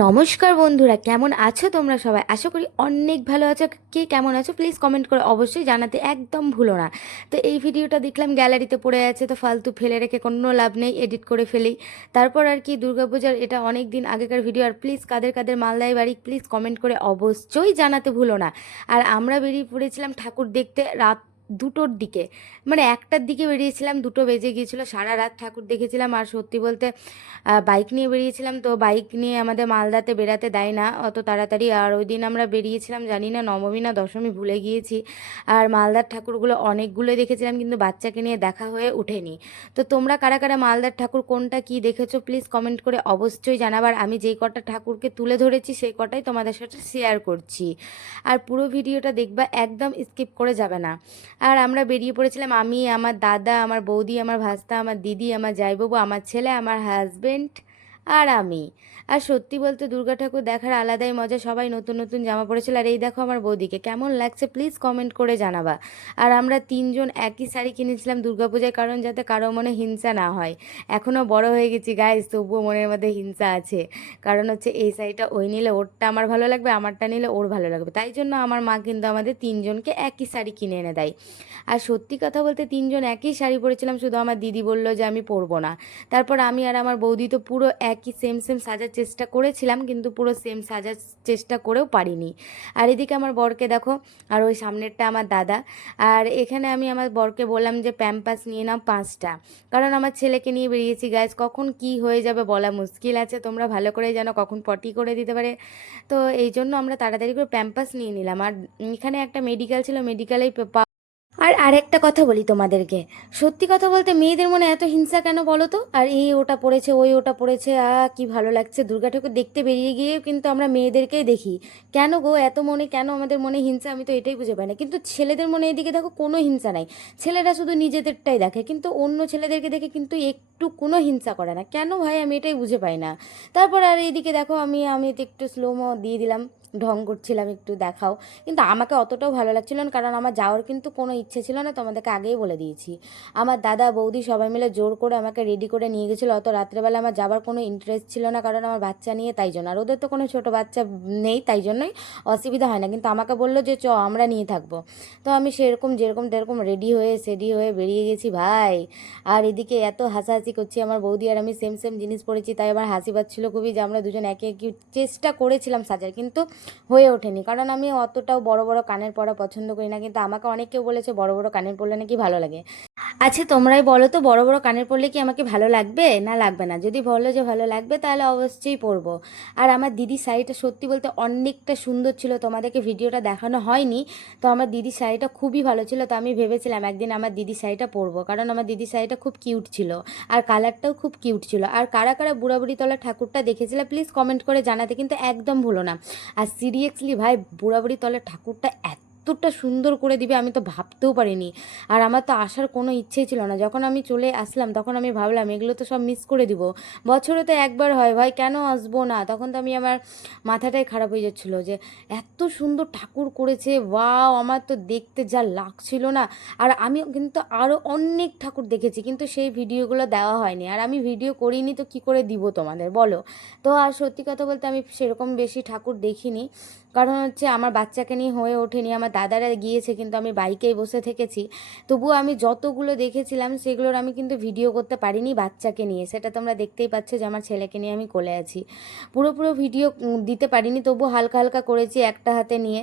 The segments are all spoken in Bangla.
নমস্কার বন্ধুরা, কেমন আছো তোমরা সবাই? আশা করি অনেক ভালো আছো। কে কেমন আছো প্লিজ কমেন্ট করে অবশ্যই জানাতে একদম ভুলো না। তো এই ভিডিওটা দেখলাম গ্যালারিতে পড়ে আছে, তো ফালতু ফেলে রেখে কোনো লাভ নেই, এডিট করে ফেলি। তারপর আর কি, দুর্গাপূজার এটা অনেক দিন আগেকার ভিডিও। আর প্লিজ কাদের কাদের মালদায় বাড়ি প্লিজ কমেন্ট করে অবশ্যই জানাতে ভুলো না। আর আমরা বেরিয়ে পড়েছিলাম ঠাকুর দেখতে রাত 2টোর দিকে, মানে 1টার দিকে বেরিয়েছিলাম, 2টো বেজে গিয়েছিল। সারা রাত ঠাকুর দেখেছিলাম। আর সত্যি বলতে বাইক নিয়ে বেরিয়েছিলাম, তো বাইক নিয়ে আমাদের মালদাতে বেরাতে দেয় না অত তাড়াতাড়ি। আর ওই দিন আমরা বেরিয়েছিলাম জানি না নবমী না দশমী, ভুলে গিয়েছি। আর মালদার ঠাকুরগুলো অনেকগুলোই দেখেছিলাম, কিন্তু বাচ্চাকে নিয়ে দেখা হয়ে ওঠেনি। তো তোমরা কারা কারা মালদার ঠাকুর কোনটা কি দেখেছো প্লিজ কমেন্ট করে অবশ্যই জানাবার। আমি যেই কটা ঠাকুরকে তুলে ধরেছি সেই কটাই তোমাদের সাথে শেয়ার করছি। আর পুরো ভিডিওটা দেখবা, একদম স্কিপ করে যাবে না। আর আমরা বেরিয়ে পড়েছিলাম, আমি, আমার দাদা, আমার বৌদি, আমার ভাস্তা, আমার দিদি, আমার জামাইবাবু, আমার ছেলে, আমার হাজবেন্ড আর আমি। আর সত্যি বলতে দুর্গা ঠাকুর দেখার আলাদাই মজা। সবাই নতুন নতুন জামা পরেছিল। আর এই দেখো আমার বৌদিকে কেমন লাগছে প্লিজ কমেন্ট করে জানাবা। আর আমরা তিনজন একই শাড়ি কিনেছিলাম দুর্গাপূজায়, কারণ যাতে কারো মনে হিংসা না হয়। এখনও বড় হয়ে গেছি গাইজ, তবুও মনের মধ্যে হিংসা আছে। কারণ হচ্ছে এই শাড়িটা ওই নিলে ওরটা আমার ভালো লাগবে, আমারটা নিলে ওর ভালো লাগবে, তাই জন্য আমার মা কিন্তু আমাদের তিনজনকে একই শাড়ি কিনে এনে দেয়। আর সত্যি কথা বলতে তিনজন একই শাড়ি পরেছিলাম, শুধু আমার দিদি বলল যে আমি পরবো না। তারপর আমি আর আমার বৌদি তো পুরো একই সেম সেম সাজার চেষ্টা করেছিলাম, কিন্তু পুরো সেম সাজার চেষ্টা করেও পারিনি। আর এদিকে আমার বরকে দেখো, আর ওই সামনেরটা আমার দাদা। আর এখানে আমি আমার বরকে বললাম যে প্যাম্পাস নিয়ে নাও 5টা, কারণ আমার ছেলেকে নিয়ে বেরিয়েছি গাইজ, কখন কি হয়ে যাবে বলা মুশকিল আছে। তোমরা ভালো করে জানো কখন পটি করে দিতে পারে। তো এই জন্য আমরা তাড়াতাড়ি করে প্যাম্পাস নিয়ে নিলাম। আর এখানে একটা মেডিকেল ছিল, মেডিকেলেই আর আরেকটা কথা বলি তোমাদেরকে, সত্যি কথা বলতে মেয়েদের মনে এত হিংসা কেন বলো তো? আর এই ওটা পড়েছে, ওই ওটা পড়েছে, কি ভালো লাগছে দুর্গা ঠাকুর দেখতে বেরিয়ে গিয়ে কিন্তু আমরা মেয়েদেরকেই দেখি। কেন গো এত মনে, কেন আমাদের মনে হিংসা? আমি তো এটাই বুঝে পাই না। কিন্তু ছেলেদের মনে এদিকে দেখো কোনো হিংসা নাই, ছেলেরা শুধু নিজেদেরটাই দেখে, কিন্তু অন্য ছেলেদেরকে দেখে কিন্তু একটু কোনো হিংসা করে না। কেন ভাই আমি এটাই বুঝে পাই না। তারপর আর এইদিকে দেখো, আমি তো একটু স্লোমো দিয়ে দিলাম, ঢং করছিলাম একটু দেখাও। কিন্তু আমাকে অতটাও ভালো লাগছিল না, কারণ আমার যাওয়ার কিন্তু কোনো ইচ্ছে ছিল না, তোমাদেরকে আগেই বলে দিয়েছি। আমার দাদা বৌদি সবাই মিলে জোর করে আমাকে রেডি করে নিয়ে গেছিলো। অত রাত্রেবেলা আমার যাবার কোনো ইন্টারেস্ট ছিল না, কারণ আমার বাচ্চা নিয়ে, তাই জন্য। আর ওদের তো কোনো ছোটো বাচ্চা নেই, তাই জন্যই অসুবিধা হয় না। কিন্তু আমাকে বললো যে আমরা নিয়ে থাকবো। তো আমি সেরকম যেরকম তেরকম রেডি হয়ে সেডি হয়ে বেরিয়ে গেছি ভাই। আর এদিকে এত হাসাহাসি করছি, আমার বৌদি আর আমি সেম সেম জিনিস পরেছি, তাই আমার হাসি পাচ্ছিলো খুবই যে আমরা দুজন একে একই চেষ্টা করেছিলাম সাজার, কিন্তু হয়ে ওঠেনি। কারণ আমি অতটাও বড় বড় কানের পরা পছন্দ করি না, কিন্তু আমাকে অনেকেও বলেছে বড় বড় কানের পরলে নাকি ভালো লাগে। আচ্ছা তোমরাই বলো তো, বড় বড় কানের পরলে কি আমাকে ভালো লাগবে না লাগবে না? যদি বলো যে ভালো লাগবে তাহলে অবশ্যই পরবো। আর আমার দিদির শাড়িটা সত্যি বলতে অনেকটা সুন্দর ছিল, তোমাদেরকে ভিডিওটা দেখানো হয়নি। তো আমার দিদির শাড়িটা খুবই ভালো ছিল, তো আমি ভেবেছিলাম একদিন আমার দিদির শাড়িটা পরবো, কারণ আমার দিদির শাড়িটা খুব কিউট ছিল। আর কালারটাও খুব কিউট ছিল। আর কারা কারা বুড়াবুড়ি তলা ঠাকুরটা দেখেছিলে প্লিজ কমেন্ট করে জানাতে কিন্তু একদম ভুলো না। আর সিরিয়াসলি ভাই, বুড়াবুড়ি তলার ঠাকুরটা এতটা সুন্দর করে দিবে আমি তো ভাবতেও পারিনি। আর আমার তো আসার কোনো ইচ্ছেই ছিল না। যখন আমি চলে আসলাম তখন আমি ভাবলাম এগুলো তো সব মিস করে দিব, বছরে তো একবার হয় ভাই, কেন আসবো না? তখন তো আমার মাথাটাই খারাপ হয়ে যাচ্ছিলো যে এত সুন্দর ঠাকুর করেছে, ওয়াও, আমার তো দেখতে যা লাগছিল না। আর আমি কিন্তু আরও অনেক ঠাকুর দেখেছি, কিন্তু সেই ভিডিওগুলো দেওয়া হয়নি। আর আমি ভিডিও করিনি তো কি করে দিব তোমাদের বলো? তো আর সত্যি কথা বলতে আমি সেরকম বেশি ঠাকুর দেখিনি, কারণ হচ্ছে আমার বাচ্চাকে নিয়ে হয়ে ওঠেনি। আমার দাদারা গিয়েছে, কিন্তু আমি বাইকেই বসে থেকেছি। তবুও আমি যতগুলো দেখেছিলাম সেগুলোর আমি কিন্তু ভিডিও করতে পারিনি বাচ্চাকে নিয়ে। সেটা তোমরা দেখতেই পাচ্ছ যে আমার ছেলেকে নিয়ে আমি কোলে আছি। পুরো ভিডিও দিতে পারিনি, তবু হালকা হালকা করেছি একটা হাতে নিয়ে।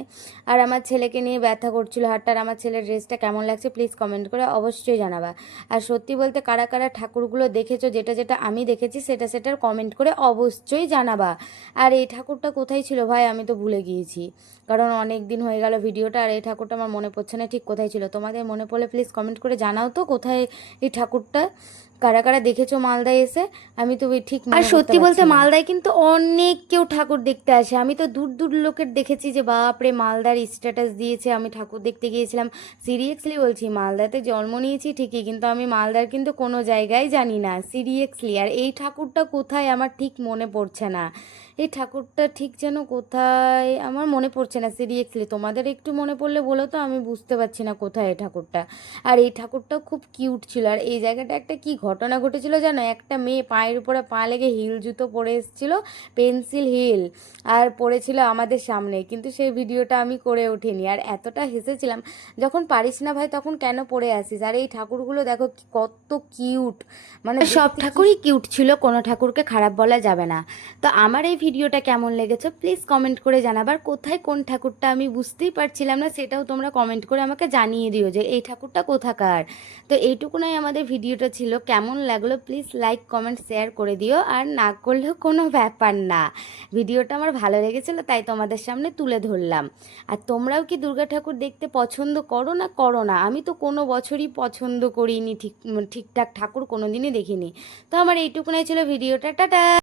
আর আমার ছেলেকে নিয়ে ব্যথা করছিল হাতটা। আর আমার ছেলের ড্রেসটা কেমন লাগছে প্লিজ কমেন্ট করে অবশ্যই জানাবা। আর সত্যি বলতে কারা কারা ঠাকুরগুলো দেখেছো, যেটা যেটা আমি দেখেছি সেটা সেটার কমেন্ট করে অবশ্যই জানাবা। আর এই ঠাকুরটা কোথায় ছিল ভাই আমি তো ভুলে গিয়েছি, কারণ অনেক দিন হয়ে গেল ভিডিওটা। আর এই ঠাকুরটা আমার মনে পড়ছে না ঠিক কোথায় ছিল। তোমাদের মনে পড়লে প্লিজ কমেন্ট করে জানাও তো কোথায় এই ঠাকুরটা, কারা কারা দেখেছো মালদায় এসে। আমি তো ঠিক আর মনে করতে সত্যি বলতে পারছি না। মালদায় কিন্তু অনেক কেউ ঠাকুর দেখতে আসে। আমি তো দূর দূর লোকের দেখেছি যে বাপরে মালদার স্ট্যাটাস দিয়েছে আমি ঠাকুর দেখতে গিয়েছিলাম। সিরিয়াসলি বলছি, মালদাতে জন্ম নিয়েছি ঠিকই, কিন্তু আমি মালদার কিন্তু কোনো জায়গায় জানি না সিরিয়াসলি। আর এই ঠাকুরটা কোথায় আমার ঠিক মনে পড়ছে না। এই ঠাকুরটা ঠিক যেন কোথায় আমার মনে পড়ছে না সিরিয়াসলি। তোমাদের একটু মনে পড়লে বলো তো, আমি বুঝতে পারছি না কোথায় এই ঠাকুরটা। আর এই ঠাকুরটাও খুব কিউট ছিল। আর এই জায়গাটা একটা কি ঘর ঘটনা ঘটেছিল জানো, একটা মেয়ে পায়ের উপরে পা লেগে হিল জুতো পরে এসেছিলো, পেন্সিল হিল, আর পড়েছিল আমাদের সামনে, কিন্তু সেই ভিডিওটা আমি করে উঠিনি। আর এতটা হেসেছিলাম, যখন পারিস না ভাই তখন কেন পড়ে আসিস। আর এই ঠাকুরগুলো দেখো কত কিউট, মানে সব ঠাকুরই কিউট ছিল, কোনো ঠাকুরকে খারাপ বলা যাবে না। তো আমার এই ভিডিওটা কেমন লেগেছে প্লিজ কমেন্ট করে জানাবার, কোথায় কোন ঠাকুরটা আমি বুঝতেই পারছিলাম না সেটাও তোমরা কমেন্ট করে আমাকে জানিয়ে দিও যে এই ঠাকুরটা কোথাকার। তো এইটুকুনাই আমাদের ভিডিওটা ছিল, কেমন লাগলো প্লিজ লাইক কমেন্ট শেয়ার করে দিও, আর না করলেও কোনো ব্যাপার না, ভিডিওটা আমার ভালো লেগেছিলো তাই তোমাদের সামনে তুলে ধরলাম। আর তোমরাও কি দুর্গা ঠাকুর দেখতে পছন্দ করো না করো না? আমি তো কোনো বছরই পছন্দ করিনি, ঠিকঠাক ঠাকুর কোনো দিনই দেখিনি। তো আমার এইটুকুনাই ছিল ভিডিওটা, টাটা।